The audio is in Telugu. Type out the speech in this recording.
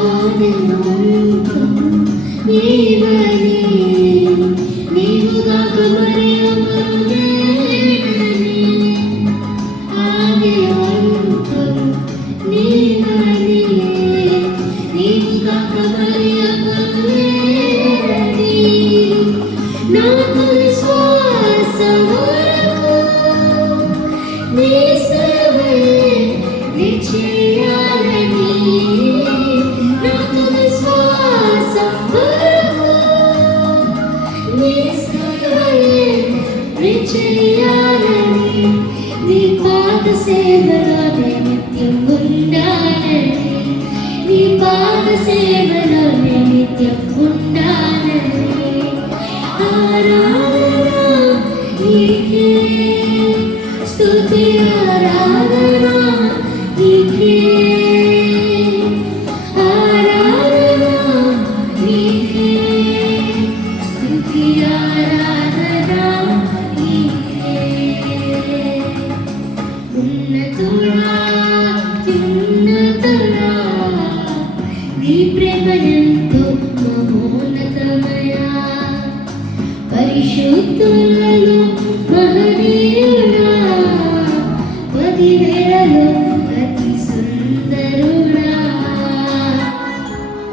ఆదినంతము నీవని, నీవుగాక మరి ఎవరు లేరని. ఆదినంతము నీవని, నీవుగాక మరి ఎవరు లేరని. నా తొలి శ్వాస వరకు నీ సేవయే నీ చేయాలని. నా తొలి శ్వాస వరకు నీ సేవయే నీ చేయాలని. నీ పాద సేవలోనే నిత్యం ఉండాలని. నీ పాద సేవలోనే నిత్యం ఉండాలని. ఆరాధన నీకే, స్తుతి ఆరాధన నీకే. ఆరాధన నీకే, స్తుతి ఆరాధన నీకే. ఉన్నతుడా అత్యున్నతుడా, నీ ప్రేమ ఎంతో మహోన్నతమయా. పరిశుద్ధుడా